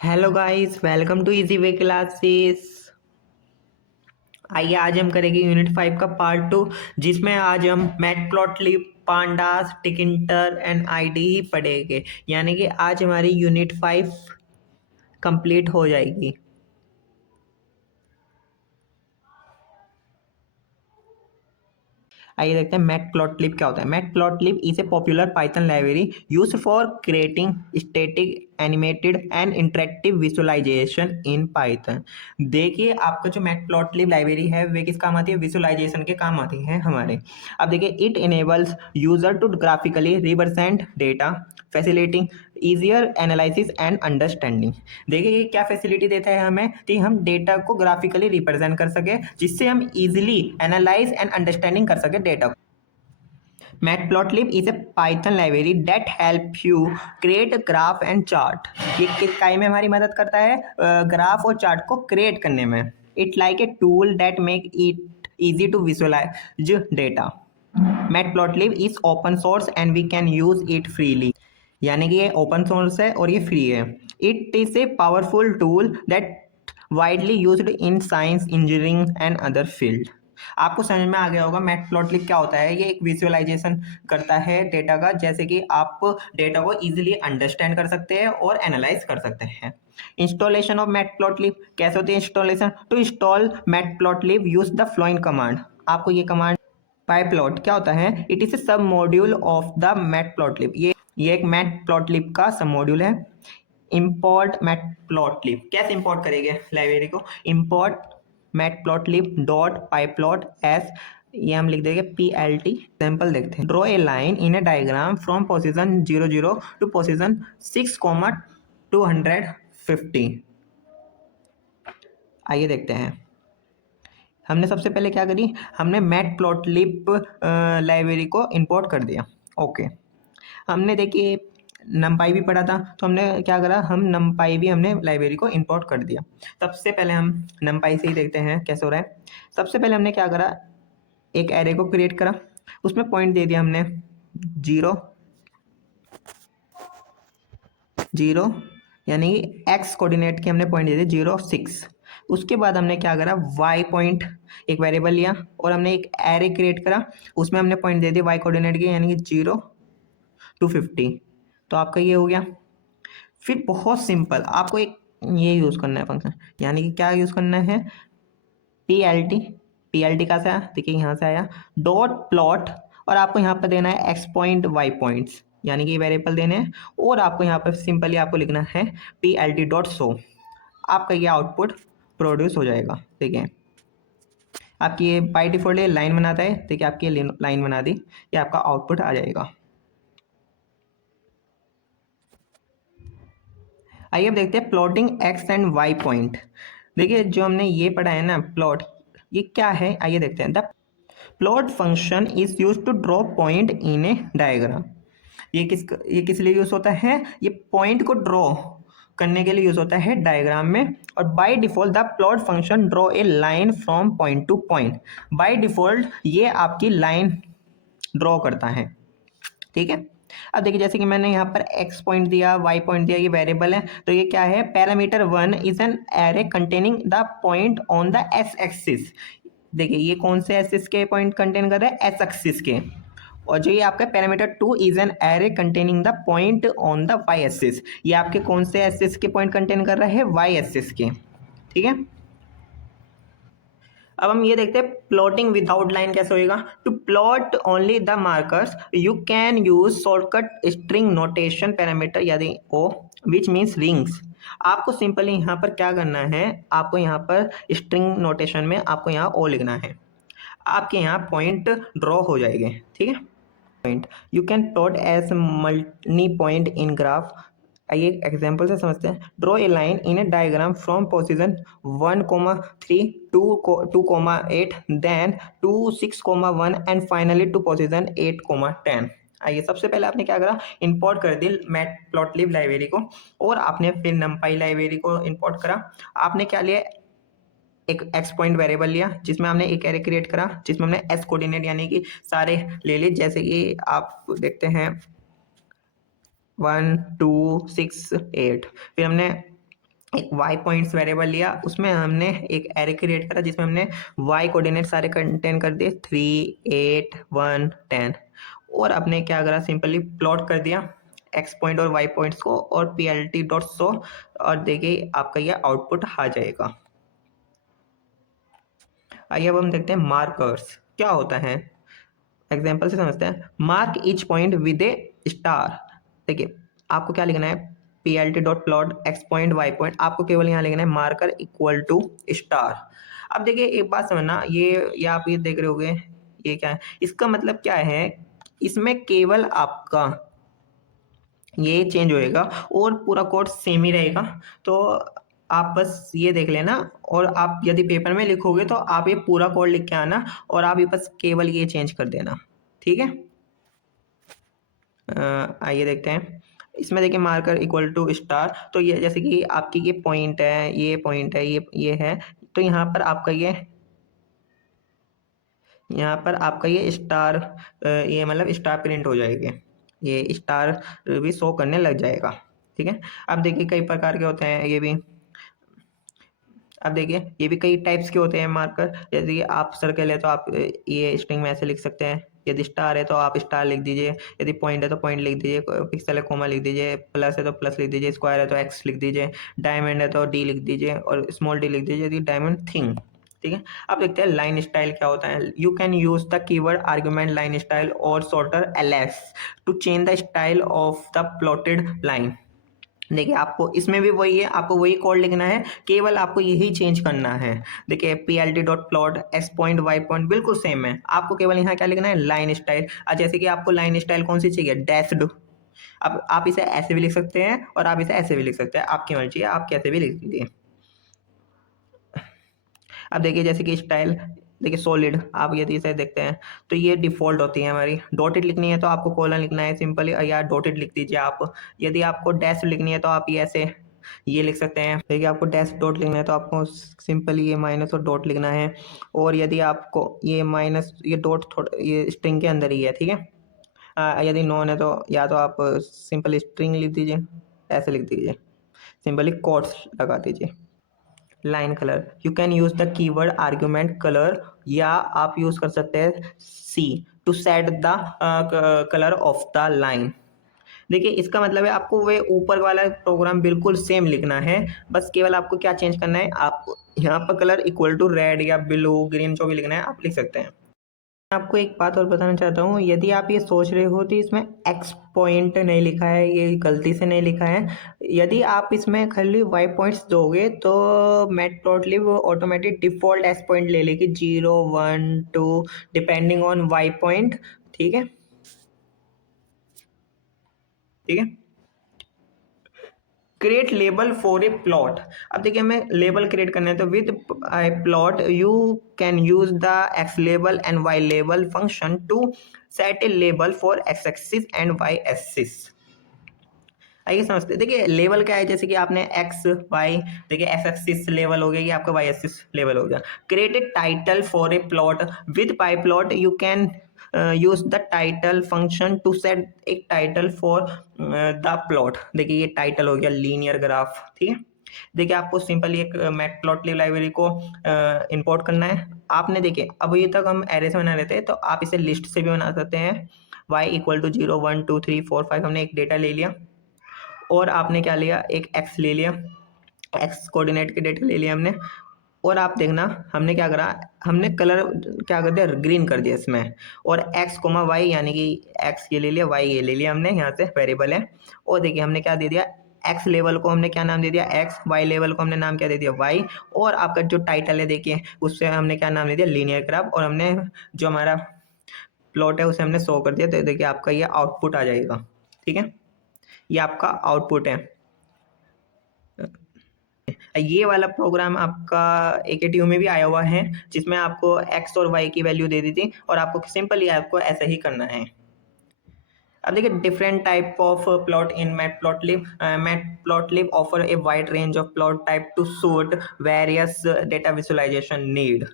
Hello guys, welcome to easy way classes. आइए आज हम करेंगे यूनिट 5 का पार्ट 2, जिसमें आज हम मैटप्लॉटलिब, पांडास, टिकिंटर एंड आईडी ही पढ़ेंगे। यानी कि आज हमारी यूनिट 5 कंप्लीट हो जाएगी। आइए देखते हैं मैटप्लॉटलिब क्या होता है। Matplotlib is a popular Python library used for creating static animated and interactive visualization in Python. देखिए, आपका जो मैटप्लॉटलिब लाइब्रेरी है वे किस काम आती है? विजुअलाइजेशन के काम आती है हमारे। अब देखिए, it enables user to graphically represent data, facilitating easier analysis and understanding. देखिए, ये क्या फैसिलिटी देता है हमें कि हम डेटा को ग्राफिकली रिप्रेजेंट कर सके, जिससे हम इजीली एनालाइज एंड अंडरस्टैंडिंग कर सके डेटा को। Matplotlib is a Python library that help you create a graph and chart। ये किस काय में हमारी मदद करता है? ग्राफ और चार्ट को क्रिएट करने में। It like a tool that make it easy to visualize data। Matplotlib is open source and we can use it freely। यानी कि ये ओपन सोर्स है और ये फ्री है। It is a powerful tool that widely used in science, engineering and other field. आपको समझ में आ गया होगा मैटप्लॉटलिब क्या होता है। ये एक विजुअलाइजेशन करता है डेटा का, जैसे कि आप डेटा को इजीली अंडरस्टैंड कर सकते हैं और एनालाइज कर सकते हैं। इंस्टॉलेशन ऑफ मैटप्लॉटलिब कैसे होती है? Installation to install Matplotlib use the following command. आपको ये कमांड पाइप्लॉट क्या होता है? इट इज ए सब मॉड्यूल ऑफ द मैटप्लॉटलिब। ये एक मैटप्लॉटलिब का सब मॉड्यूल है। इंपोर्ट मैटप्लॉटलिब कैसे इंपोर्ट करेंगे लाइब्रेरी को? Import Matplotlib dot pyplot as, ये हम लिख देंगे PLT। एग्जाम्पल देखते हैं। Draw a line in a diagram from position 00 to position 6,250। आइए देखते हैं। हमने सबसे पहले क्या करी? हमने मैटप्लॉटलिब लाइब्रेरी को इंपोर्ट कर दिया। ओके, हमने देखिए नमपाई भी पढ़ा था, तो हमने क्या करा? हम नमपाई भी हमने लाइब्रेरी को इंपोर्ट कर दिया। सबसे पहले हम नमपाई से ही देखते हैं कैसे हो रहा है। सबसे पहले हमने क्या करा? एक एरे को क्रिएट करा, उसमें पॉइंट दे दिया हमने 0 0, यानी एक्स कोऑर्डिनेट के हमने पॉइंट दे दिए 0 6। उसके बाद हमने क्या करा? वाई पॉइंट एक वेरिएबल लिया और हमने एक एरे क्रिएट करा, उसमें हमने पॉइंट दे दिए वाई कोऑर्डिनेट के, यानी कि 0 to 50। तो आपका ये हो गया। फिर बहुत सिंपल, आपको एक ये यूज़ करना है फंक्शन, यानी कि क्या यूज़ करना है? PLT। PLT कहाँ से आया? देखिए यहाँ से आया, डॉट प्लॉट। और आपको यहाँ पर देना है एक्स पॉइंट वाई पॉइंट्स, यानी कि वेरिएबल देने हैं। और आपको यहाँ पर सिंपली आपको लिखना है PLT डॉट शो। आपका ये आउटपुट प्रोड्यूस हो जाएगा। देखिए, आपकी ये बाई डिफॉल्ट ये लाइन बनाता है। देखिए, आपकी ये लाइन बना दी, ये आपका आउटपुट आ जाएगा। आइए अब देखते हैं plotting X and Y point. देखिए, जो हमने ये पढ़ा है ना प्लॉट, ये क्या है? आइए देखते हैं। The plot function is use to draw point in a diagram. ये किस लिए यूज होता है? ये पॉइंट को ड्रॉ करने के लिए यूज होता है डायग्राम में। और by default the plot function draw a line from point two point. By default ये आपकी लाइन ड्रॉ करता है। ठीक है। अब देखिए, जैसे कि मैंने यहाँ पर x पॉइंट दिया, y पॉइंट दिया, ये वेरिएबल है। तो ये क्या है? Parameter 1 is an array containing the point on the x axis. देखिए, ये कौन से एक्सिस के पॉइंट कंटेन कर रहा है? x एक्सिस के। और जो ये आपका parameter 2 is an array containing the point on the y axis, ये आपके कौन से एक्सिस के पॉइंट कंटेन कर रहा है? y एक्सिस के। ठीक है। अब हम ये देखते हैं प्लॉटिंग विदाउट लाइन कैसे होएगा। To plot only the markers you can use shortcut string notation parameter, यानी ओ, विच मीन्स रिंग्स। आपको सिंपली यहाँ पर क्या करना है? आपको यहाँ पर स्ट्रिंग नोटेशन में आपको यहाँ ओ लिखना है। आपके यहाँ पॉइंट ड्रॉ हो जाएंगे। ठीक है। Point you can plot as multi point in graph. आइए एग्जाम्पल से समझते हैं। Draw a line in a diagram from position 1,3 2,8 then 2,6,1 and finally to position 8,10। आइए, सबसे पहले आपने क्या करा? इंपोर्ट कर दी मैटप्लॉटलिब लाइब्रेरी को, और आपने फिर नमपाई लाइब्रेरी को इंपोर्ट करा। आपने क्या लिया? एक एक्स पॉइंट वेरिएबल लिया, जिसमें हमने एक एरे क्रिएट करा, जिसमें हमने एस कोऑर्डिनेट यानी कि सारे ले लिए। जैसे कि आप देखते हैं 1 2 6 8। फिर हमने एक y पॉइंट्स वेरिएबल लिया, उसमें हमने एक एरे क्रिएट करा जिसमें हमने y कोऑर्डिनेट सारे कंटेन कर दिए 3, 8, 1, 10 और अपने क्या करा सिंपली प्लॉट कर दिया x पॉइंट और y पॉइंट्स को और plt डॉट शो और देखिए आपका ये आउटपुट आ जाएगा। आइए अब हम देखते हैं मार्कर्स क्या होता है, एग्जाम्पल से समझते हैं। Mark each point with a star. देखिए आपको क्या लिखना है, P L T dot plot X point Y point, आपको केवल यहाँ लिखना है मार्कर इक्वल टू स्टार। अब देखिए एक बात समझना, ये आप ये देख रहे होगे ये क्या है, इसका मतलब क्या है, इसमें केवल आपका ये चेंज होएगा और पूरा कोड सेम ही रहेगा। तो आप बस ये देख लेना और आप यदि पेपर में लिखोगे तो आप ये पूरा कोड लिख के आना और आप ये बस केवल ये चेंज कर देना, ठीक है। आइए देखते हैं इसमें, देखिए मार्कर इक्वल टू स्टार, तो ये जैसे कि आपकी ये पॉइंट है, ये पॉइंट है, ये है, तो यहाँ पर आपका ये स्टार, ये मतलब स्टार प्रिंट हो जाएगी, ये स्टार भी शो करने लग जाएगा, ठीक है। अब देखिए कई प्रकार के होते हैं ये भी, अब देखिए ये भी कई टाइप्स के होते हैं मार्कर, जैसे कि आप सर्कल है तो आप ये स्ट्रिंग में ऐसे लिख सकते हैं, यदि स्टार है तो आप स्टार लिख दीजिए, यदि पॉइंट है तो पॉइंट लिख दीजिए, पिक्सल है कोमा लिख दीजिए, प्लस है तो प्लस लिख दीजिए, स्क्वायर है तो एक्स लिख दीजिए, डायमंड है तो डी लिख दीजिए और स्मॉल डी लिख दीजिए यदि डायमंड थिंग, ठीक है। अब देखते हैं लाइन स्टाइल क्या होता है। You can use the keyword argument line style और shorter ls to change the style of the plotted line. देखिए आपको इसमें भी वही है, आपको वही कोड लिखना है, केवल आपको यही चेंज करना है। देखिए P L T dot plot S point Y point बिल्कुल सेम है, आपको केवल यहाँ क्या लिखना है, लाइन स्टाइल। जैसे कि आपको लाइन स्टाइल कौन सी चाहिए, डैश्ड। अब आप इसे ऐसे भी लिख सकते हैं और आप इसे ऐसे भी लिख सकते हैं, आपकी मर्जी है, आप कैसे भी लिख दीजिए। अब देखिए जैसे कि स्टाइल, देखिए सॉलिड, आप यदि इसे देखते हैं तो ये डिफॉल्ट होती है हमारी। डॉटेड लिखनी है तो आपको कोलन लिखना है सिंपली, या डॉटेड लिख दीजिए आप। यदि आपको डैश लिखनी है तो आप ये ऐसे ये लिख सकते हैं। देखिए आपको डैश डॉट लिखना है तो आपको सिंपली ये माइनस और डॉट लिखना है, और यदि आपको ये माइनस ये डॉट थोड़ा ये स्ट्रिंग के अंदर ही है, ठीक है। यदि नॉन है तो या तो आप सिंपल स्ट्रिंग लिख दीजिए, ऐसे लिख दीजिए, सिंपली कोट्स लगा दीजिए। Line colour, you can use the keyword argument colour, या आप यूज कर सकते हैं c to set the colour of the line. देखिए इसका मतलब है आपको वे ऊपर वाला प्रोग्राम बिल्कुल सेम लिखना है, बस केवल आपको क्या चेंज करना है, आप यहाँ पर कलर इक्वल टू रेड या ब्लू ग्रीन जो भी लिखना है आप लिख सकते हैं। आपको एक बात और बताना चाहता हूँ, यदि आप ये सोच रहे हो तो इसमें एक्स पॉइंट नहीं लिखा है, ये गलती से नहीं लिखा है। यदि आप इसमें खाली वाई पॉइंट्स दोगे तो matplotlib automatic default x point ले लेगी, 0, 1, 2 डिपेंडिंग ऑन वाई पॉइंट, ठीक है, ठीक है। Create label for a plot. अब देखिए हमें लेबल क्रिएट करना है तो with I plot you can use the X label and Y label function to set a label for X axis and Y axis. आइए समझते हैं। देखिए लेवल क्या है, जैसे कि आपने एक्स वाई, देखिए एक्स एक्सिस लेवल हो गया, ये आपका वाई एक्सिस लेवल हो गया। Create a title for a plot with pyplot you can use the title function to set एक टाइटल फॉर द प्लॉट। देखिए ये टाइटल हो गया लीनियर ग्राफ, ठीक है। देखिए आपको सिंपली एक मैटप्लॉटलिब लाइब्रेरी को इंपोर्ट करना है आपने। देखिए अब ये तक हम एरे से बना लेते हैं तो आप इसे लिस्ट से भी बना सकते हैं। y इक्वल टू 0, 1, 2, 3, 4, 5 हमने एक डेटा ले लिया और आपने क्या लिया, एक एक्स ले लिया, एक्स कोऑर्डिनेट के डेटा ले लिया हमने। और आप देखना हमने क्या करा, हमने कलर क्या कर दिया, ग्रीन कर दिया इसमें, और एक्स कोमा वाई यानी कि एक्स ये ले लिया, वाई ये ले लिया हमने, यहाँ से वेरिएबल है। और देखिए हमने क्या दे दिया, एक्स लेवल को हमने क्या नाम दे दिया एक्स, वाई लेवल को हमने नाम क्या दे दिया वाई, और आपका जो टाइटल है देखिए उससे हमने क्या नाम दे दिया लीनियर ग्राफ, और हमने जो हमारा प्लॉट है उसे हमने शो कर दिया। तो देखिए आपका ये आउटपुट आ जाएगा, ठीक है, ये आपका आउटपुट है। ये वाला प्रोग्राम आपका AKTU में भी आया हुआ है जिसमें आपको एक्स और वाई की वैल्यू दे दी थी और आपको सिंपली आपको ऐसा ही करना है। अब देखिए different type of plot in Matplotlib. Matplotlib offer a wide range of plot type to suit various data visualization need.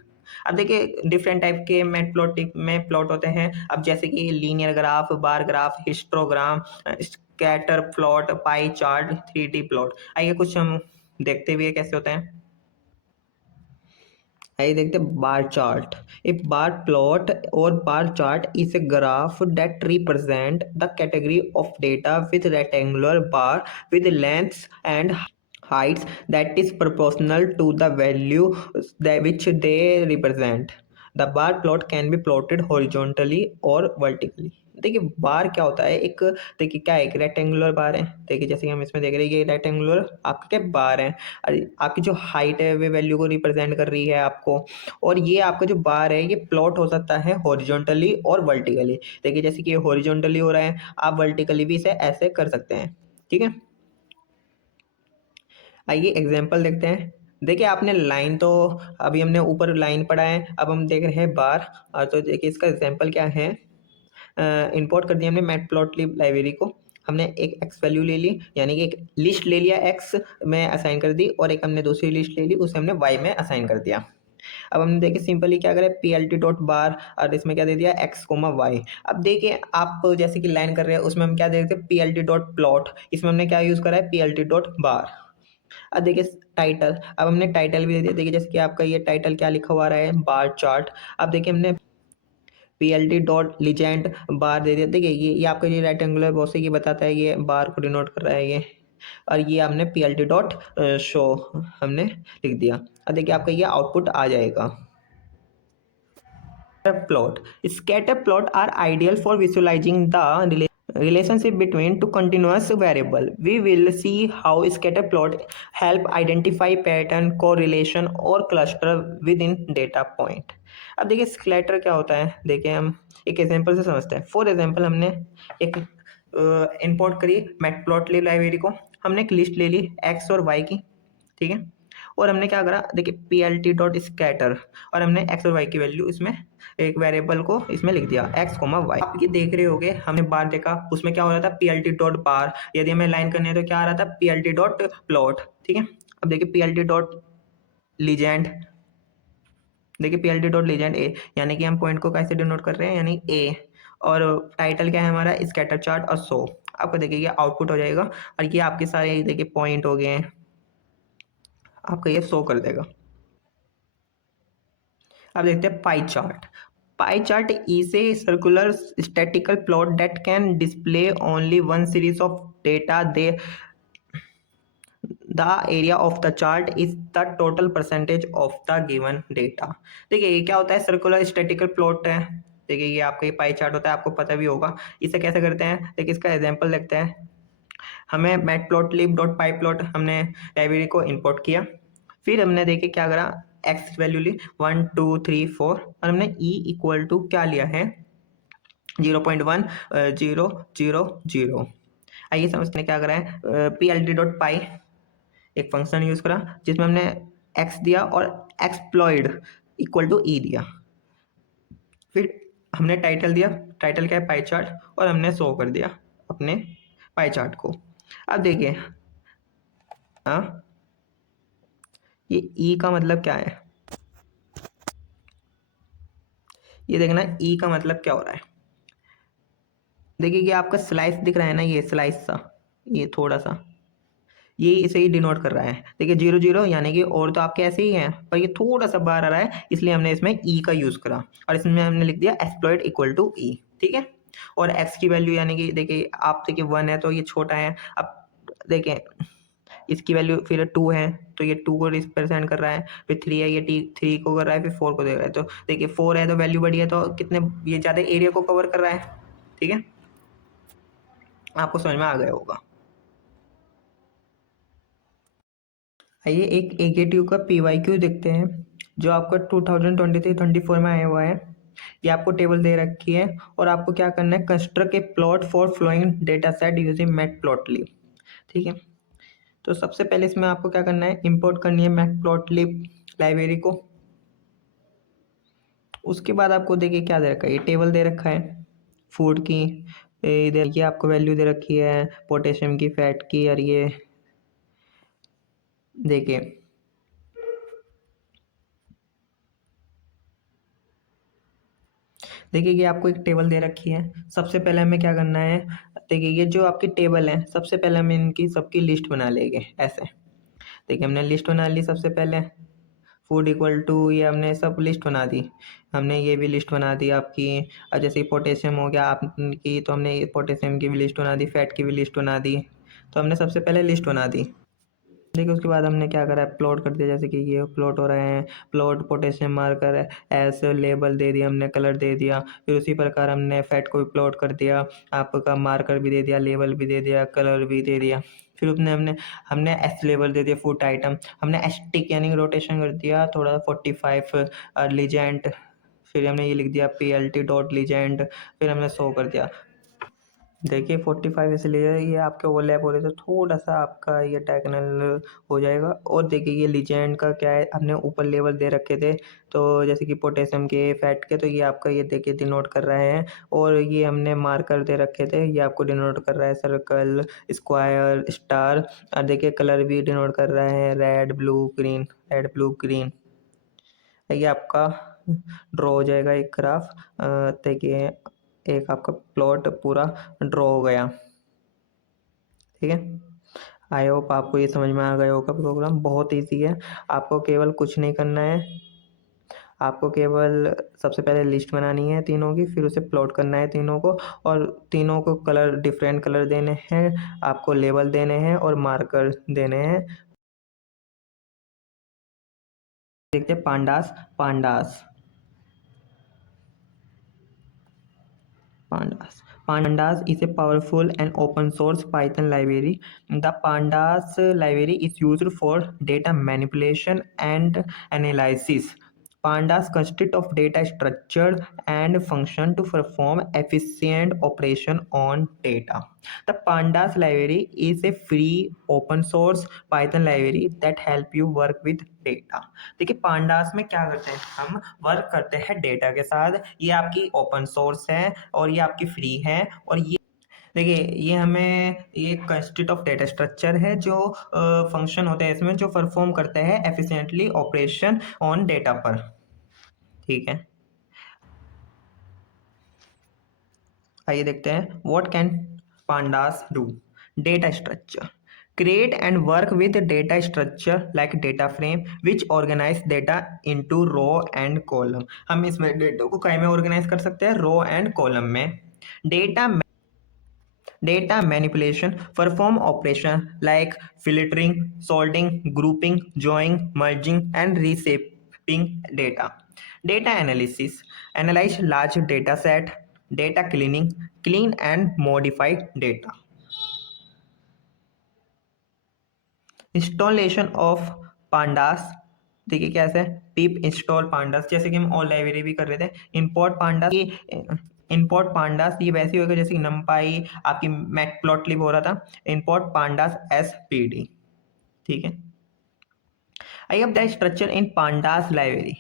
अब देखिए डिफरेंट टाइप के मैटप्लॉटलिब में प्लॉट होते हैं। अब जैसे कि linear graph, bar graph, histogram, scatter plot, pie chart, 3D plot. आइए कुछ हम देखते हुए कैसे होता है। आइए देखते हैं बार चार्ट। ए बार प्लॉट और bar chart is a graph that represent the category of data with rectangular bar with lengths and heights that is proportional to the value which they represent. The bar plot can be plotted horizontally or vertically. देखिए बार क्या होता है, एक देखिए क्या है, एक rectangular बार है। देखिए जैसे कि हम इसमें देख रहे हैं ये रेक्टेंगुलर आपके क्या बार है, और आपकी जो हाइट है वे वैल्यू को रिप्रेजेंट कर रही है आपको। और ये आपका जो बार है ये प्लॉट हो सकता है हॉरिजॉन्टली और वर्टिकली। देखिए जैसे कि ये हॉरिजॉन्टली हो रहा है, आप वर्टिकली भी इसे ऐसे कर सकते हैं। ठीक है, आइए एग्जाम्पल देखते हैं। देखिए आपने लाइन तो अभी हमने ऊपर लाइन पढ़ा है, अब हम देख रहे हैं बार। तो देखिए इसका एग्जाम्पल क्या है, इंपोर्ट कर दिया हमने मैटप्लॉटलिब लाइब्रेरी को। हमने एक एक्स वैल्यू ले ली, यानी कि एक लिस्ट ले लिया एक्स में असाइन कर दी, और एक हमने दूसरी लिस्ट ले ली उसे हमने वाई में असाइन कर दिया। अब हमने देखिए सिंपली क्या करें, पी एल टी डॉट बार और इसमें क्या दे दिया एक्स कोमा वाई। अब देखिए आप जैसे कि लाइन कर रहे हैं उसमें हम क्या दे देते हैं, P L T dot plot, इसमें हमने क्या यूज़ करा है, पी एल टी डॉट बार। अब देखिए टाइटल, अब हमने टाइटल भी दे दिया। देखिए जैसे कि आपका ये टाइटल क्या लिखा हुआ रहा है, बार चार्ट। अब देखिए हमने p L T dot legend बार दे दिया। देखिए ये आपका ये रेक्टेंगुलर बॉक्स है, ये बताता है ये बार को डिनोट कर रहा है ये। और ये हमने p L T dot show हमने लिख दिया। अब देखिए आपका ये आउटपुट आ जाएगा। Plot. Scatter plot are ideal for visualizing the relationship between two continuous variable. We will see how scatter plot help identify pattern, correlation और cluster within data point. अब देखिए स्कैटर क्या होता है, देखिए हम एक एग्जांपल से समझते हैं। फॉर एग्जांपल हमने एक इंपोर्ट करी मैटप्लॉटलिब लाइब्रेरी को, हमने एक लिस्ट ले ली एक्स और वाई की। ठीक है, और हमने क्या करा, देखिए P L T dot scatter, और हमने एक्स और वाई की वैल्यू इसमें एक वेरिएबल को इसमें लिख दिया एक्स कोमा वाई। आप ये देख रहे होगे हमने बार देखा, उसमें क्या हो रहा था, पी एल टी डॉट बार। यदि हमें लाइन करनी है तो क्या आ रहा था, p L T dot plot. ठीक है, अब देखिए P L T dot legend, देखिए P L T dot legend a, यानी कि हम पॉइंट को कैसे डिनोट कर रहे हैं, यानी ए। और टाइटल क्या है हमारा, स्कैटर चार्ट और शो। आपको देखिए ये आउटपुट हो जाएगा, और ये आपके सारे देखिए पॉइंट हो गए हैं, आपको ये शो कर देगा। अब देखते हैं pie chart. Pie chart is a circular statistical plot that can display only one series of data. They the area of the chart is the total percentage of the given data. देखिए ये क्या होता है, circular statistical plot है। देखिए ये आपका ये पाई चार्ट होता है, आपको पता भी होगा। इसे कैसे करते हैं, देखिए इसका एग्जांपल देखते हैं। हमें मैटप्लॉटलिब डॉट पाई प्लॉट हमने लाइब्रेरी को इंपोर्ट किया, फिर हमने देखिए क्या करा, एक्स वैल्यू ली 1 2 3 4, और हमने ई इक्वल टू क्या लिया है, 0.1 0 0 0। आइए समझते हैं क्या करा है, पी एल डी डॉट पाई एक फंक्शन यूज करा जिसमें हमने एक्स दिया और एक्सप्लॉइड इक्वल टू ई दिया। फिर हमने टाइटल दिया, टाइटल क्या है, पाई चार्ट, और हमने शो कर दिया अपने पाई चार्ट को। अब देखिए हाँ, ये ई का मतलब क्या है, ये देखना ई का मतलब क्या हो रहा है। देखिए ये आपका स्लाइस दिख रहा है ना, ये स्लाइस सा, ये थोड़ा सा, ये इसे ही डिनोट कर रहा है। देखिए 0 0, यानी कि और तो आपके ऐसे ही हैं, पर ये थोड़ा सा बाहर आ रहा है, इसलिए हमने इसमें ई का यूज़ करा, और इसमें हमने लिख दिया एक्सप्लॉइट इक्वल टू ई। ठीक है, और एक्स की वैल्यू यानी कि देखिए आप देखिए 1 है तो ये छोटा है। अब देखें इसकी वैल्यू फिर 2 है, तो ये 2 को रिप्रेजेंट कर रहा है, फिर 3 है, ये 3 को कर रहा है, फिर 4 को दे रहा है। तो देखिए 4 है तो वैल्यू बड़ी है, तो कितने ये ज़्यादा एरिया को कवर कर रहा है। ठीक है, आपको समझ में आ गया होगा। आइए एक एकेटीयू का पी वाई क्यू देखते हैं, जो आपका 2023-24 में आया हुआ है। ये आपको टेबल दे रखी है, और आपको क्या करना है, construct a plot for following data set using Matplotlib. ठीक है, तो सबसे पहले इसमें आपको क्या करना है, इंपोर्ट करनी है मैटप्लॉटलिब लाइब्रेरी को। उसके बाद आपको देखिए क्या दे रखा है, ये टेबल दे रखा है फूड की, इधर ये आपको वैल्यू दे रखी है पोटेशियम की, फैट की, और ये देखिए देखिए ये आपको एक टेबल दे रखी है। सबसे पहले हमें क्या करना है, देखिए ये जो आपकी टेबल है, सबसे पहले हम इनकी सबकी लिस्ट बना लेंगे ऐसे। देखिए हमने लिस्ट बना ली सबसे पहले, फूड इक्वल टू, ये हमने सब लिस्ट बना दी। हमने ये भी लिस्ट बना दी आपकी। अब जैसे पोटेशियम हो गया आपकी, तो हमने पोटेशियम की भी लिस्ट बना दी, फैट की भी लिस्ट बना दी। तो हमने सबसे पहले लिस्ट बना दी। देखिए उसके बाद हमने क्या करा है, प्लॉट कर दिया, जैसे कि ये प्लॉट हो रहे हैं, plot potassium marker s label दे दिया हमने, कलर दे दिया। फिर उसी प्रकार हमने फैट को भी प्लॉट कर दिया, आपका मार्कर भी दे दिया, लेबल भी दे दिया, कलर भी दे दिया। फिर उसने हमने हमने एस लेबल दे दिया फूड आइटम, हमने एस टिक यानी रोटेशन कर दिया थोड़ा 45 लीजेंट। फिर हमने ये लिख दिया PLT डॉट लीजेंट, फिर हमने शो कर दिया। देखिए 45 इसलिए ये आपके ओवरलैप हो रहे तो थोड़ा सा आपका ये डायगोनल हो जाएगा। और देखिए ये लीजेंड का क्या है, हमने ऊपर लेवल दे रखे थे, तो जैसे कि पोटेशियम के, फैट के, तो ये आपका ये देखिए डिनोट कर रहे हैं। और ये हमने मार्कर दे रखे थे, ये आपको डिनोट कर रहा है सर्कल, स्क्वायर, स्टार। और देखिए कलर भी डिनोट कर रहे हैं red blue green, red blue green. ये आपका ड्रॉ हो जाएगा एक ग्राफ। देखिए एक आपका प्लॉट पूरा ड्रॉ हो गया। ठीक है, आई होप आपको ये समझ में आ गया होगा। प्रोग्राम बहुत ईजी है, आपको केवल कुछ नहीं करना है, आपको केवल सबसे पहले लिस्ट बनानी है तीनों की, फिर उसे प्लॉट करना है तीनों को, और तीनों को कलर, डिफरेंट कलर देने हैं, आपको लेबल देने हैं और मार्कर देने हैं। देखते हैं pandas. Pandas Pandas. Pandas is a powerful and open source Python library. The Pandas library is used for data manipulation and analysis. Pandas consist of data structure and function to perform efficient operation on data. The Pandas library is a free open source Python library that help you work with data. देखिए pandas में क्या करते हैं, हम work करते हैं data के साथ। ये आपकी ओपन सोर्स है और ये आपकी फ्री है। और ये देखिए ये हमें, ये कंस्टिट्यूट ऑफ डेटा स्ट्रक्चर है, जो फंक्शन होते हैं इसमें जो परफॉर्म करते हैं एफिशिएंटली ऑपरेशन ऑन डेटा पर। ठीक है, आइए देखते हैं what can pandas do. Data structure: create and work with data structure like data frame which organize data into row and column. हम इसमें डेटा को काय में ऑर्गेनाइज कर सकते हैं, रो एंड कॉलम में। Data Data manipulation: perform operation like filtering, sorting, grouping, joining, merging, and reshaping data. Data analysis: analyze large data set. Data cleaning: clean and modify data. Installation of pandas: देखिए कैसे, पिप install pandas, जैसे कि हम all library भी कर रहे थे। Import pandas, ये इंपोर्ट पांडास ये वैसे ही होगा जैसे कि नमपाई आपकी मैटप्लॉटलिब हो रहा था। Import pandas SPD। ठीक है, I have the structure in pandas library.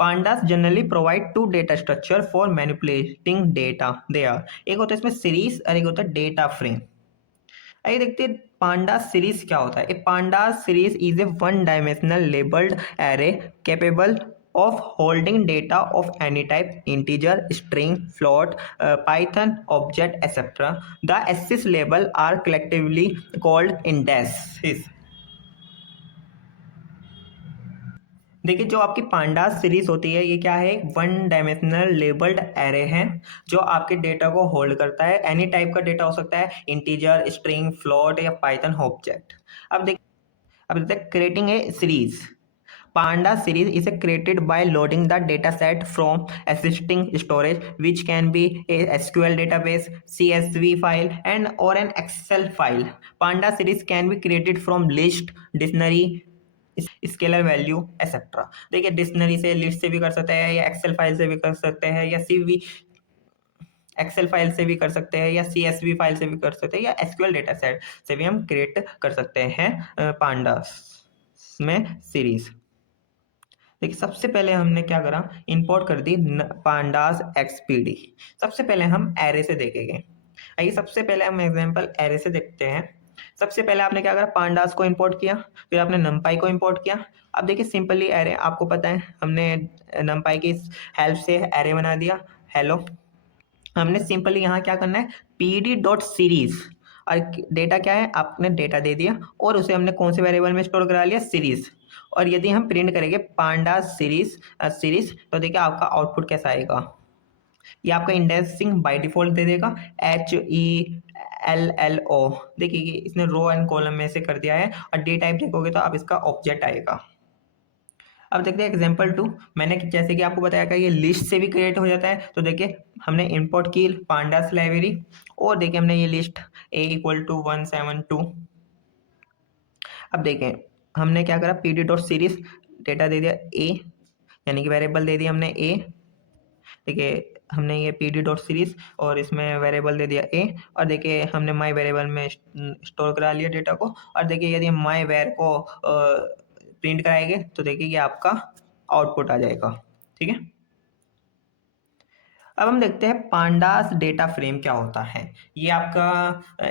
Pandas generally provide two data structure for manipulating data. They are, एक होता है इसमें सीरीज और एक होता है डेटा फ्रेम। आइए देखते हैं पांडा सीरीज क्या होता है। A panda series is a one dimensional labelled array capable of holding data of any type: integer, string, float, python object, etc. The access label are collectively called indices. देखिए जो आपकी pandas series होती है, ये क्या है, one dimensional labelled array है जो आपके डेटा को होल्ड करता है। एनी टाइप का डेटा हो सकता है, इंटीजर, स्ट्रिंग, फ्लोट या पाइथन ऑब्जेक्ट। अब देखते हैं creating a series. Pandas series is created by loading the dataset from existing storage, which can be a SQL database, CSV file, and or an Excel file. Pandas series can be created from list, dictionary, scalar value etcetera. देखिए dictionary से, list से भी कर सकते हैं, या Excel file से भी कर सकते हैं, या CV एक्सेल फाइल से भी कर सकते हैं, या CSV फाइल से भी कर सकते हैं, या SQL डेटा सेट से भी हम क्रिएट कर सकते हैं पांडास में सीरीज। देखिए सबसे पहले हमने क्या करा, इंपोर्ट कर दी पांडास XPD। सबसे पहले हम एरे से देखेंगे। आइए सबसे पहले हम एग्जांपल एरे से देखते हैं। सबसे पहले आपने क्या करा, पांडास को इंपोर्ट किया, फिर आपने नमपाई को इंपोर्ट किया। अब देखिए सिंपली एरे, आपको पता है हमने नमपाई की हेल्प से एरे बना दिया। हेलो, हमने सिंपली यहाँ क्या करना है, PD डॉट सीरीज और डेटा क्या है, आपने डेटा दे दिया और उसे हमने कौन से वेरिएबल में स्टोर करा लिया, सीरीज। और यदि हम प्रिंट करेंगे पांडा सीरीज तो देखिए आपका आउटपुट कैसा आएगा। ये आपका इंडेक्सिंग बाय डिफॉल्ट दे देगा HELLO। देखिए कि इसने रो एंड कॉलम में से कर दिया है। और डे टाइप देखोगे तो आप इसका ऑब्जेक्ट आएगा। अब देखते हैं एग्जाम्पल 2। मैंने जैसे कि आपको बताया कि ये लिस्ट से भी क्रिएट हो जाता है। तो देखिए हमने इंपोर्ट की पांडास लाइब्रेरी और देखिए हमने ये लिस्ट A=172। अब देखें हमने क्या करा, pd.series डेटा दे दिया a, यानी कि वेरिएबल दे दिया हमने a। देखिए हमने ये pd.series और इसमें वेरिएबल दे दिया a। और देखिए हमने माई वेरिएबल में स्टोर करा लिया डेटा को। और देखिए यदि हम माई वेर को प्रिंट कराएंगे तो देखिए ये आपका आउटपुट आ जाएगा। ठीक है, अब हम देखते हैं पांडास डेटा फ्रेम क्या होता है। ये आपका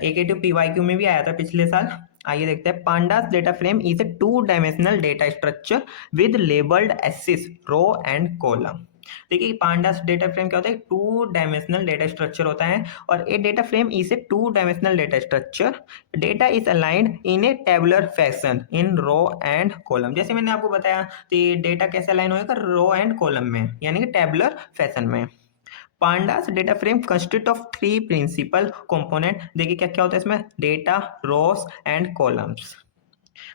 AKT PYQ में भी आया था पिछले साल। आइए देखते हैं। Pandas data frame is a 2 dimensional data structure with labelled axis, row and column. देखिए पांडास डेटा फ्रेम क्या होता है, 2 डायमेंशनल डेटा स्ट्रक्चर होता है। और a data frame is a 2 dimensional data structure, data is aligned in a tabular fashion in row and column. जैसे मैंने आपको बताया कि डेटा कैसे अलाइन होगा, रो एंड कॉलम में, यानी कि टेबुलर फैशन में। Pandas data frame consist of 3 principal component. देखिए क्या क्या होता है इसमें, डेटा, रोस एंड कॉलम्स।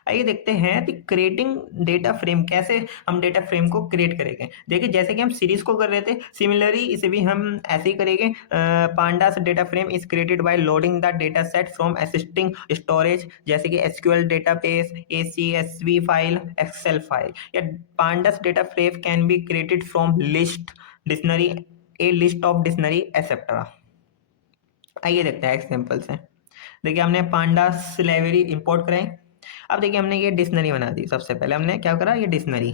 आइए देखते हैं कि क्रिएटिंग डेटा फ्रेम, कैसे हम डेटा फ्रेम को क्रिएट करेंगे। देखिए जैसे कि हम सीरीज को कर रहे थे, सिमिलरली इसे भी हम ऐसे ही करेंगे। Pandas data frame is created by loading the data set from existing storage, जैसे कि SQL database, ACSV file, Excel file. या pandas data frame can be created from list, dictionary, a list of dictionary etcetera. आइए देखते हैं example से। देखिए हमने pandas library import कराई। अब देखिए हमने ये डिक्शनरी बना दी। सबसे पहले हमने क्या करा, ये डिक्शनरी।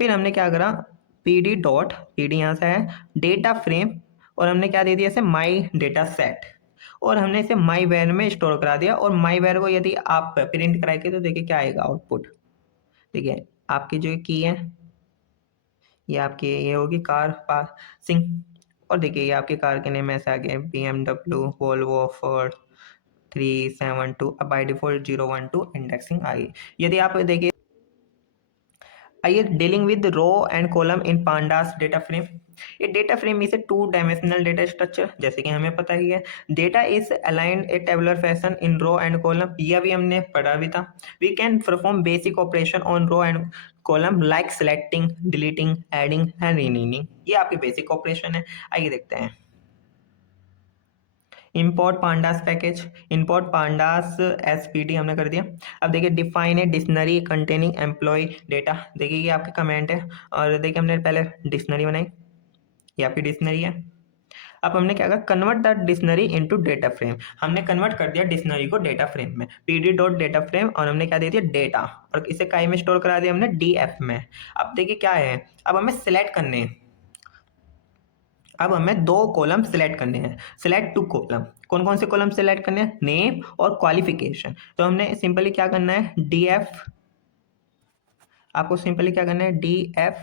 फिर हमने क्या करा, pd यहाँ से है डेटा फ्रेम, और हमने क्या दे दिया इसे, माई डेटा सेट। और हमने इसे माई वेर में स्टोर करा दिया। और माई वेर को यदि आप प्रिंट कराएंगे तो देखिए क्या आएगा आउटपुट। देखिए आपकी जो की है, ये आपकी ये होगी कार पासिंग। और देखिए ये आपकी कार के नेम ऐसे आ गए, BMW, वोल्वो, फोर्ड 372। अब बाई डिफॉल्ट 012 इंडेक्सिंग आ गई। यदि आप देखिए, आइए dealing with row and column in pandas data frame. ये data frame is a 2 dimensional data structure, जैसे कि हमें पता ही है। Data is aligned a tabular fashion in row and column, यह भी हमने पढ़ा भी था। We can perform basic operation on row and column like selecting, deleting, adding and renaming. ये आपकी बेसिक ऑपरेशन है। आइए देखते हैं। Import pandas package, import pandas SPD हमने कर दिया। अब देखिए define a dictionary containing employee data. देखिए ये आपके कमेंट है। और देखिए हमने पहले डिक्शनरी बनाई, ये आपकी डिक्शनरी है। अब हमने क्या कहा, convert the dictionary into data frame. हमने कन्वर्ट कर दिया डिक्शनरी को डेटा फ्रेम में, pd.data फ्रेम। और हमने क्या दे दिया, डेटा, और इसे काय में स्टोर करा दिया हमने, DF में। अब देखिए क्या है, अब हमें सिलेक्ट करने हैं। अब हमें 2 कॉलम सिलेक्ट करने हैं, सिलेक्ट 2 कॉलम। कौन कौन से कॉलम सिलेक्ट करने हैं, नेम और क्वालिफिकेशन। तो हमने सिंपली क्या करना है, DF, आपको सिंपली क्या करना है, DF।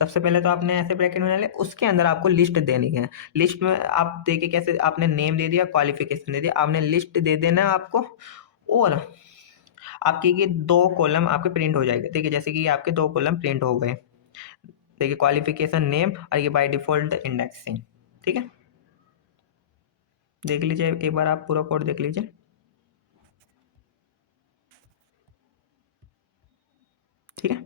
सबसे पहले तो आपने ऐसे ब्रैकेट बना लिया, उसके अंदर आपको लिस्ट देनी है। लिस्ट में आप देखिए कैसे, आपने नेम दे दिया, क्वालिफिकेशन दे दिया, आपने लिस्ट दे देना है आपको। और आपके ये 2 कॉलम आपके प्रिंट हो जाएंगे। देखिए जैसे कि ये आपके 2 कॉलम प्रिंट हो गए। देखिए क्वालिफिकेशन, नेम, और ये बाय डिफॉल्ट इंडेक्सिंग। ठीक है, देख लीजिए एक बार, आप पूरा कोड देख लीजिए। ठीक है,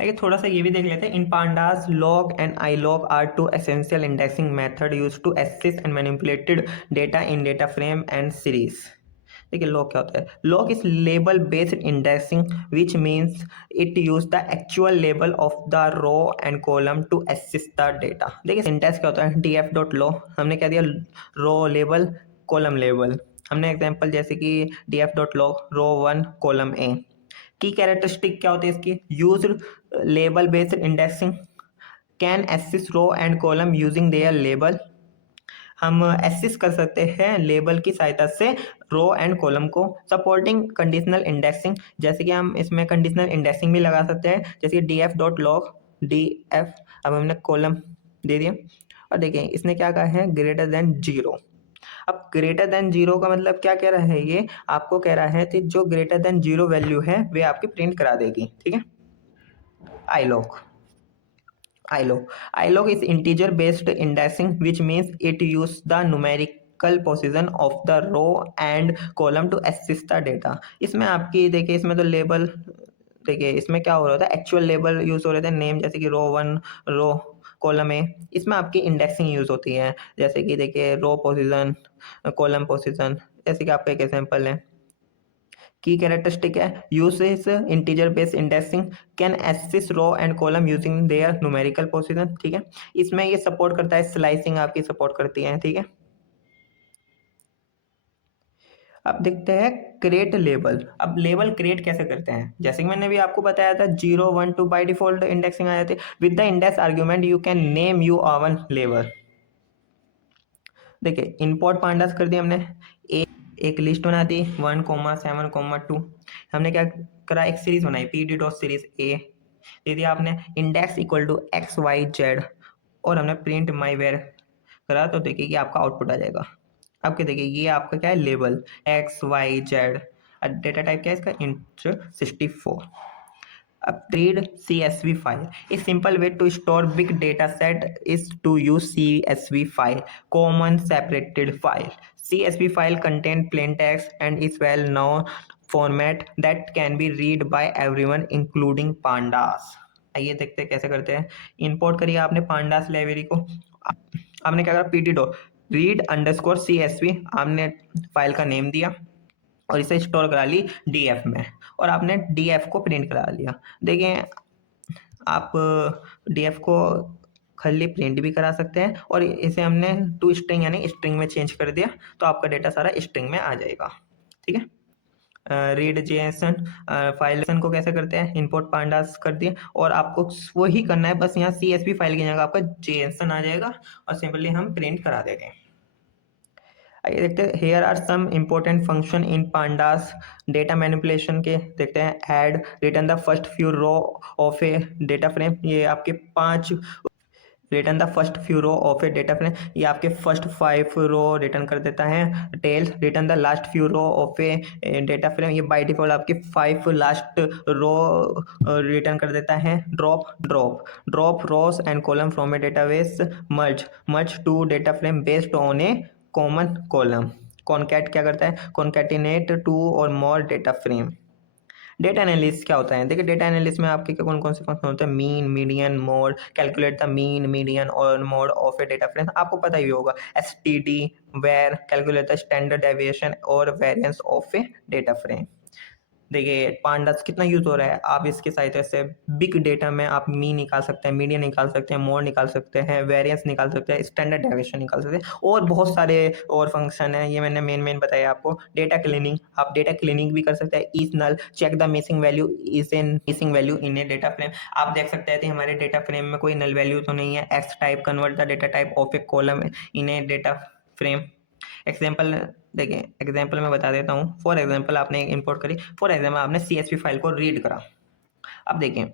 आइए थोड़ा सा ये भी देख लेते हैं। In pandas loc and iloc are 2 essential indexing method use to access and manipulated data in data frame and series. देखिए लॉग क्या होता है, loc is label based indexing which means it use the actual label of the row and column to access the data. देखिए syntax क्या होता है, df.log, हमने क्या दिया, रो लेबल, कॉलम लेबल। हमने एग्जांपल जैसे कि df.log रो 1 कॉलम A। की कैरेक्टरिस्टिक क्या होती है इसकी, use label based indexing, can access row and column using their label. हम एक्सेस कर सकते हैं लेबल की सहायता से रो एंड कॉलम को। सपोर्टिंग कंडीशनल इंडेक्सिंग, जैसे कि हम इसमें कंडीशनल इंडेक्सिंग भी लगा सकते हैं, जैसे कि df.log df। अब हमने कॉलम दे दिया, और देखिए इसने क्या कहा है, ग्रेटर देन जीरो। अब ग्रेटर देन जीरो का मतलब क्या कह रहा है, ये आपको कह रहा है कि जो ग्रेटर देन जीरो वैल्यू है वे आपकी प्रिंट करा देगी, ठीक है। iLog iLog is integer based indexing, which means it use the numerical position of the row and column to access the data। इसमें आपकी देखिए, इसमें तो लेबल, देखिए इसमें क्या हो रहा था, एक्चुअल लेबल यूज हो रहे थे, नेम जैसे कि रो वन, रो कॉलम ए। इसमें आपकी इंडेक्सिंग यूज होती है, जैसे कि देखिए रो पोजीशन, कॉलम पोजीशन। जैसे कि आपका एक एग्जांपल है, की कैरेक्टरिस्टिक है, uses integer based indexing, can access row and column using their numerical position, ठीक है। इसमें ये सपोर्ट करता है, स्लाइसिंग आपकी सपोर्ट करती है, ठीक है। अब देखते हैं क्रिएट लेबल। अब लेबल क्रिएट कैसे करते हैं, जैसे कि मैंने भी आपको बताया था, 0 1 2 बाय डिफॉल्ट इंडेक्सिंग आ जाती है। With the index argument you can name you one label. देखिए इंपोर्ट पांडास कर दिया हमने, एक लिस्ट बना दी 1,7,2। हमने क्या करा, एक सीरीज बनाई p d dot series a, दे दिया आपने index equal to x Y z, और हमने प्रिंट माई वेयर करा, तो देखिए कि आपका आउटपुट आ जाएगा। अब क्या देखिए, ये आपका क्या है, label X Y Z, data type क्या है इसका, int 64। Upgrade CSV file. A simple way to store big data set is to use CSV file, common separated file. CSV file contain plain text and is well known format that can be read by everyone including pandas। आइए देखते हैं कैसे करते हैं। Import करिए आपने pandas library को, आपने क्या करा, PT dot read underscore CSV, आपने फाइल का नेम दिया और इसे स्टोर करा ली डीएफ में, और आपने डीएफ को प्रिंट करा लिया। देखिए आप डीएफ को खाली प्रिंट भी करा सकते हैं, और इसे हमने टू स्ट्रिंग यानी स्ट्रिंग में चेंज कर दिया, तो आपका डेटा सारा स्ट्रिंग में आ जाएगा, ठीक है। रीड जेएसएन फाइल को कैसे करते हैं, इंपोर्ट पांडास कर दिया, और आपको वही करना है, बस यहाँ CSV फाइल की जगह आपका जेएसएन आ जाएगा, और सिंपली हम प्रिंट करा देंगे। आइए देखते हैं, here are some important function in pandas data manipulation के। देखते हैं, head return the first few row of a data frame, ये आपके 5, return the first few row of a data frame, ये आपके फर्स्ट 5 रो रिटर्न कर देता है। Tail return the last few row of a data frame, ये by default आपके 5 last row return कर देता है। Drop rows and column from a database, merge two data frame based on a common column. Concat क्या करता है, concatenate two और more data frame. Data analyst क्या होता है, देखिए डेटा एनालिस्ट में आपके कौन कौन से फंक्शन होते हैं, mean, median, mode, calculate the mean, median और mode of a data frame, आपको पता ही होगा। STD, var, calculate the standard deviation और variance of a data frame. देखिए पांडास कितना यूज हो रहा है, आप इसके सहायता से बिग डेटा में आप मीन निकाल सकते हैं, मीडियन निकाल सकते हैं, मोड निकाल सकते हैं, वेरिएंस निकाल सकते हैं, स्टैंडर्ड डेविएशन निकाल सकते हैं, और बहुत सारे और फंक्शन है, ये मैंने मेन बताया आपको। डेटा क्लीनिंग, आप डेटा क्लीनिंग भी कर सकते हैं। Is null check the missing value, is N missing value in a data frame, आप देख सकते हैं कि हमारे डेटा फ्रेम में कोई नल वैल्यू तो नहीं है। X type convert the data type of A column in a data frame. Example देखिए, एग्जाम्पल मैं बता देता हूँ। फॉर एग्जाम्पल आपने इंपोर्ट करी, फॉर एग्जाम्पल आपने CSV फाइल को रीड करा। अब देखिए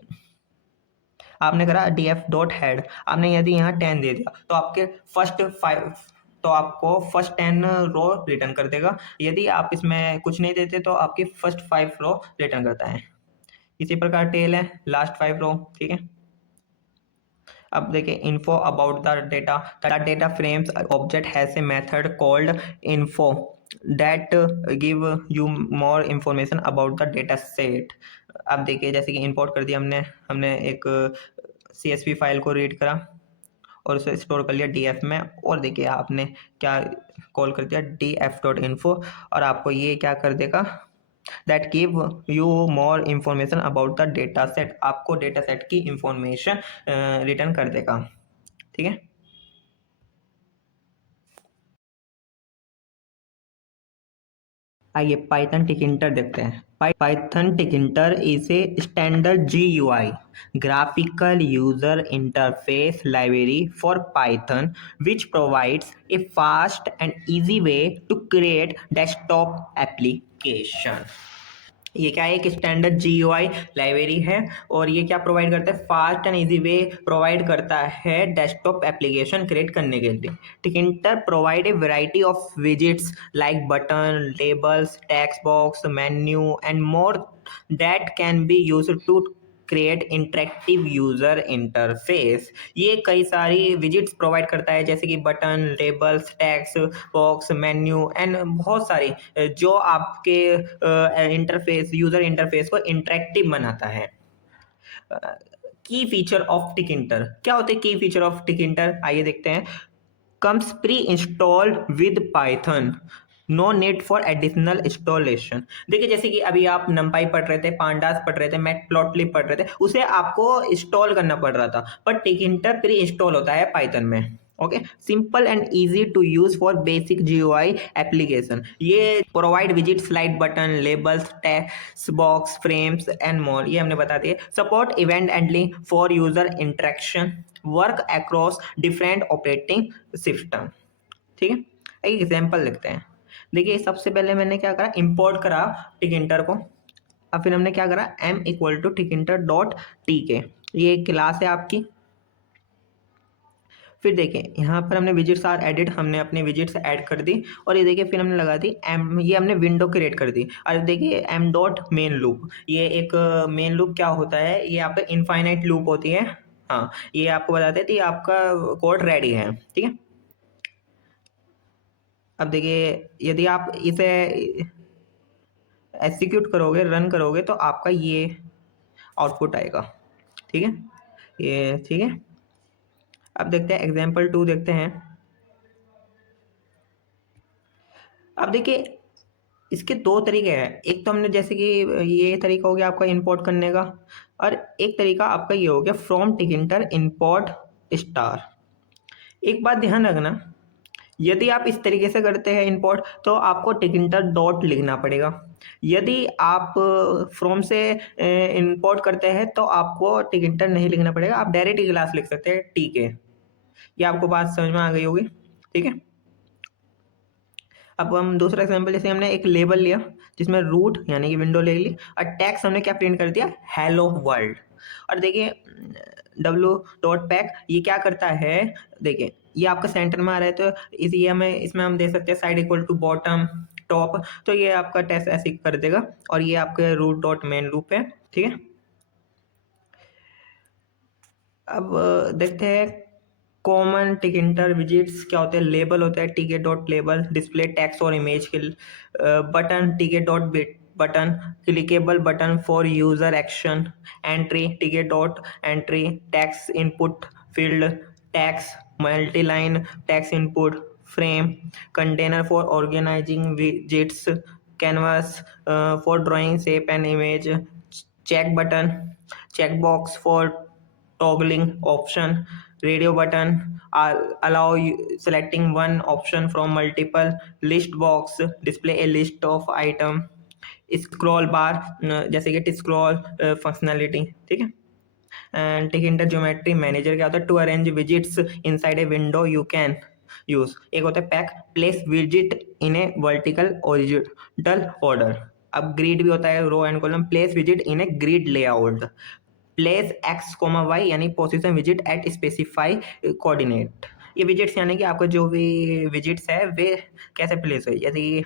आपने करा df डॉट हेड, आपने यदि यहाँ 10 दे दिया तो आपके फर्स्ट 5, तो आपको फर्स्ट 10 रो रिटर्न कर देगा। यदि आप इसमें कुछ नहीं देते तो आपकी फर्स्ट 5 रो रिटर्न करता है। इसी प्रकार टेल है, लास्ट 5 रो, ठीक है। अब देखिए info about the data frames object has a method called info that give you more information about the data set. अब देखिए जैसे कि इंपोर्ट कर दिया हमने एक CSV फाइल को रीड करा और उसे स्टोर कर लिया DF में, और देखिए आपने क्या कॉल कर दिया, df.info, और आपको ये क्या कर देगा, that give you more information about the data set, आपको डेटा सेट की इंफॉर्मेशन रिटर्न कर देगा, ठीक है। आइए पाइथन टिकिंटर देखते हैं। Python Tkinter is a standard GUI, graphical user interface library for Python, which provides a fast and easy way to create desktop application। ये क्या है, एक स्टैंडर्ड GUI लाइब्रेरी है और ये क्या प्रोवाइड करता है, fast and easy way provide करता है डेस्कटॉप एप्लीकेशन क्रिएट करने के लिए। Tkinter provide a variety of widgets like button, labels, text box, menu and more that can be used to create interactive user interface. ये कई सारी widgets provide करता है जैसे कि button, labels, text box, menu and बहुत सारी जो आपके इंटरफेस, यूजर इंटरफेस को इंटरेक्टिव बनाता है। की फीचर ऑफ टिकिंटर क्या होते हैं? की फीचर ऑफ टिकिंटर आइए देखते हैं। Comes pre installed with Python, no need for additional installation. देखिए जैसे कि अभी आप नंपाई पढ़ रहे थे, पांडास पढ़ रहे थे, मैटप्लॉटलिब पढ़ रहे थे, उसे आपको इंस्टॉल करना पड़ रहा था, पर टिकिंटर प्री इंस्टॉल होता है पाइथन में। Okay, simple and easy to use for basic GUI application. ये प्रोवाइड विजिट, slide button, labels, text box, frames and more, ये हमने बता दिए। Support event handling for user interaction, work across different operating system. ठीक है, एक एग्जांपल लिखते हैं। देखिए सबसे पहले मैंने क्या करा, इंपोर्ट करा टिकिंटर को। अब फिर हमने क्या करा, m equal to Tkinter dot T K, ये एक क्लास है आपकी। फिर देखिए यहाँ पर हमने विजिट्स आर एडिट, हमने अपनी विजिट्स ऐड कर दी। और ये देखिए फिर हमने लगा दी एम, ये हमने विंडो क्रिएट कर दी। और देखिए एम डॉट मेन लूप, ये एक मेन लूप क्या होता है, ये आपका इनफाइनाइट लूप होती है। हाँ, ये आपको बताते हैं कि आपका कोड रेडी है। ठीक है, अब देखिए यदि आप इसे एग्जीक्यूट करोगे, रन करोगे, तो आपका ये आउटपुट आएगा। ठीक है, ये ठीक है। अब देखते हैं एग्जाम्पल 2 देखते हैं। अब देखिए इसके दो तरीके हैं। एक तो हमने जैसे कि ये तरीका हो गया आपका इंपोर्ट करने का, और एक तरीका आपका ये हो गया फ्रॉम टिकिंटर इंपोर्ट स्टार। एक बात ध्यान रखना, यदि आप इस तरीके से करते हैं इंपोर्ट, तो आपको टिकिंटर डॉट लिखना पड़ेगा। यदि आप फ्रॉम से इंपोर्ट करते हैं तो आपको टिकिंटर नहीं लिखना पड़ेगा, आप डायरेक्ट ही क्लास लिख सकते हैं टी के। ये आपको बात समझ में आ गई होगी। ठीक है, अब हम दूसरा एग्जाम्पल, जैसे हमने एक लेबल लिया जिसमें रूट यानी कि विंडो ले ली, और टैक्स हमने क्या प्रिंट कर दिया, हेलो वर्ल्ड। और देखिए डब्ल्यू डॉट पैक ये क्या करता है, देखिए ये आपका सेंटर में आ रहा है, तो इस ये हमें इसमें हम दे सकते हैं side equal to bottom top, तो ये आपका टेक्स्ट ऐसे कर देगा। और ये आपका रूट डॉट मेन लूप है। ठीक है, अब देखते हैं कॉमन टिकिंटर विजिट्स क्या होते हैं। लेबल होता है TK dot label, display text और इमेज के। Button TK dot bit button, clickable button for user action. Entry TK dot entry, text input field, text multi line text input frame, container for organizing widgets, canvas for drawing shape and image, check button, checkbox for toggling option, radio button allow you selecting one option from multiple, list box display a list of item, scroll bar जैसे कि scroll functionality. ठीक है, and Tkinter geometry manager क्या होता है, to arrange widgets inside a window you can use. एक होता है पैक, प्लेस विजिट in a vertical original order. अब ग्रिड भी होता है, रो एंड कॉलम, प्लेस विजिट in a grid layout, place x comma y यानी पोजिशन विजिट एट स्पेसिफाई कोऑर्डिनेट। ये विजिट्स यानी कि आपका जो भी विजिट्स है वे कैसे प्लेस है, जैसे कि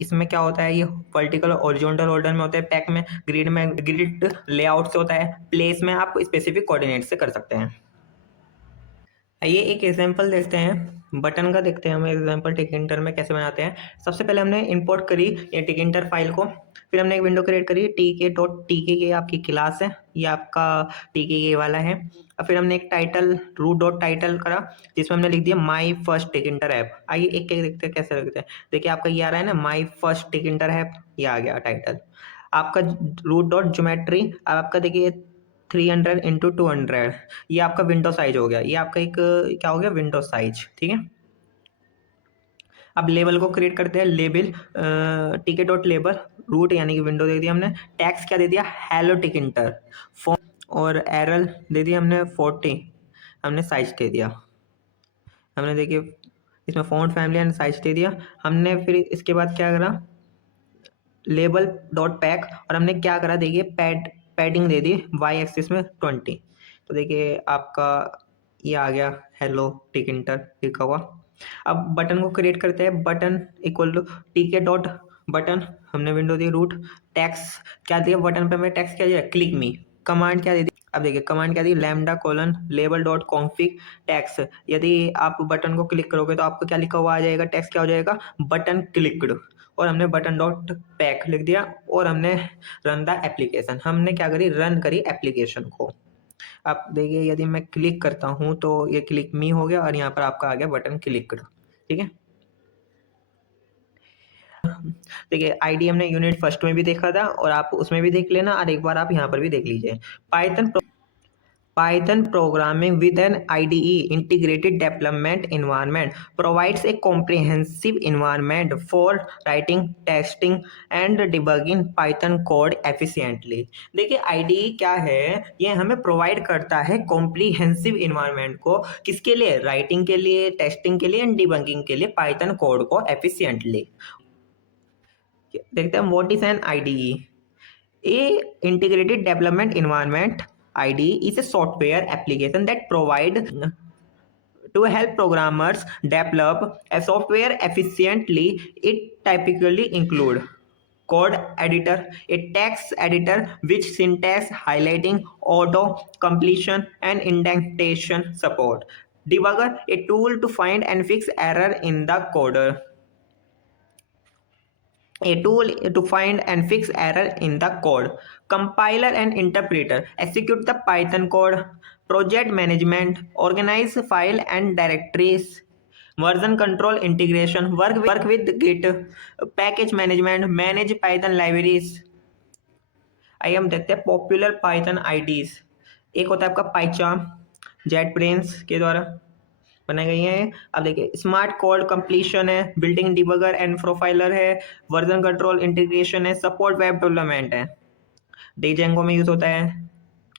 इसमें क्या होता है, ये वर्टिकल हॉरिजॉन्टल ऑर्डर में होता है, पैक में ग्रिड लेआउट से होता है, प्लेस में आप स्पेसिफिक कोऑर्डिनेट से कर सकते हैं। आइए एक एग्जांपल देखते हैं, बटन का देखते हैं हम एग्जांपल टिकिंटर में कैसे बनाते हैं। सबसे पहले हमने इंपोर्ट करी ये टिकिंटर फाइल को, फिर हमने एक विंडो क्रिएट करी, टी के डॉट टी के, ये आपकी क्लास है, ये आपका टी के ये वाला है। और फिर हमने एक टाइटल रूट डॉट टाइटल करा जिसमें हमने लिख दिया माई फर्स्ट टिकिंटर ऐप। आइए एक एक देखते हैं कैसे लिखते हैं। देखिए आपका ये आ रहा है ना, माई फर्स्ट टिकिंटर ऐप, ये आ गया टाइटल। आपका रूट डॉट ज्योमेट्री, अब आपका देखिए 300 इंटू 200, ये आपका विंडो साइज हो गया, ये आपका एक क्या हो गया, विंडो साइज। ठीक है, अब लेबल को क्रिएट करते हैं, लेबल टिके डॉट लेबल, रूट यानी कि विंडो दे दिया हमने, टैक्स क्या दे दिया, हेलो टिकिंटर, फॉन्ट और एरल दे दिया हमने 40, हमने साइज दे दिया। हमने देखिए इसमें फॉन्ट फैमिली एंड साइज दे दिया हमने। फिर इसके बाद क्या करा, लेबल डॉट पैक, और हमने क्या करा देखिए पैडिंग दे दी वाई एक्सिस में 20। तो देखिए आपका ये आ गया हेलो टिकिंटर लिखा हुआ। अब बटन को क्रिएट करते हैं, बटन इक्वल टू टीके डॉट बटन, हमने विंडो दी रूट, टैक्स क्या दिया बटन पे, हमें टैक्स क्या दिया क्लिक मी, कमांड क्या दे दी, अब देखिए कमांड क्या दी lambda colon label dot config text. यदि आप बटन को क्लिक करोगे तो आपको क्या लिखा हुआ आ जाएगा, टैक्स क्या हो जाएगा बटन क्लिक्ड, और हमने बटन डॉट पैक लिख दिया, और हमने रन द एप्लीकेशन, हमने क्या करी रन करी एप्लीकेशन को। आप देखिए यदि मैं क्लिक करता हूँ तो ये क्लिक मी हो गया, और यहाँ पर आपका आ गया बटन क्लिक्ड। ठीक है, देखिए आईडी हमने यूनिट फर्स्ट में भी देखा था, और आप उसमें भी देख लेना, और एक बार आप यहाँ पर भी देख लीजिए। Python programming with an IDE integrated development environment provides a comprehensive environment for writing, testing and debugging Python code efficiently। देखिए IDE क्या है, ये हमें प्रोवाइड करता है कॉम्प्रिहेंसिव इन्वायरमेंट को, किसके लिए, राइटिंग के लिए, टेस्टिंग के लिए एंड डिबगिंग के लिए पाइथन कोड को एफिशिएंटली। देखते हैं what is an IDE। A integrated development environment IDE is a software application that provide to help programmers develop a software efficiently. It typically include code editor, a text editor which syntax highlighting, auto completion and indentation support, debugger, a tool to find and fix error in the code, a tool to find and fix error in the code, compiler and interpreter, execute the Python code, project management, organize file and directories, version control integration, work with Git, package management, manage Python libraries। आइए हम देखते हैं popular Python IDs. एक होता है आपका पाइचार्म, jet brains के द्वारा बनाई गई है। अब देखिए स्मार्ट कोड कंप्लीशन है, बिल्डिंग डिबगर एंड प्रोफाइलर है, वर्जन कंट्रोल इंटीग्रेशन है, सपोर्ट वेब डेवलपमेंट है, डेजेंगो में यूज होता है।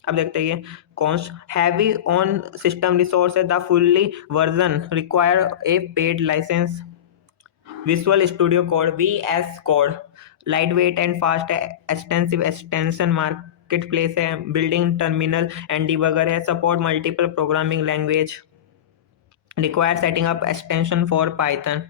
अब देखते हैं cons heavy on system resource है, the fully version require a paid licence, visual studio code VS code, lightweight and fast extensive extension marketplace है, बिल्डिंग टर्मिनल एंड डिबगर है, support multiple programming language, require setting up extension for Python,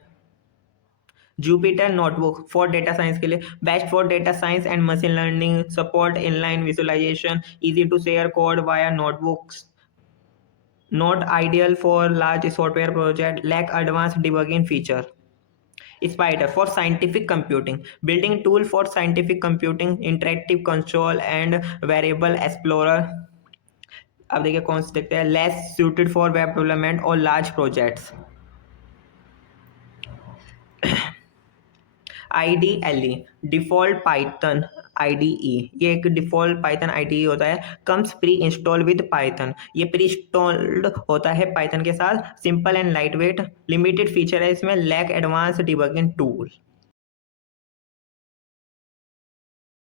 Jupyter notebook for data science के लिए, best for data science and machine learning, support inline visualization, easy to share code via notebooks, not ideal for large software project, lack advanced debugging feature। Spider for scientific computing, building tool for scientific computing, interactive console and variable explorer। अब देखिए कौन से देखते हैं, less suited for web development और large projects। IDLE default Python IDE, ये एक default Python IDE होता है, comes pre install with Python, ये प्री इंस्टॉल्ड होता है पाइथन के साथ, simple and light weight, limited feature है इसमें, लैक एडवांस डिबगिंग टूल।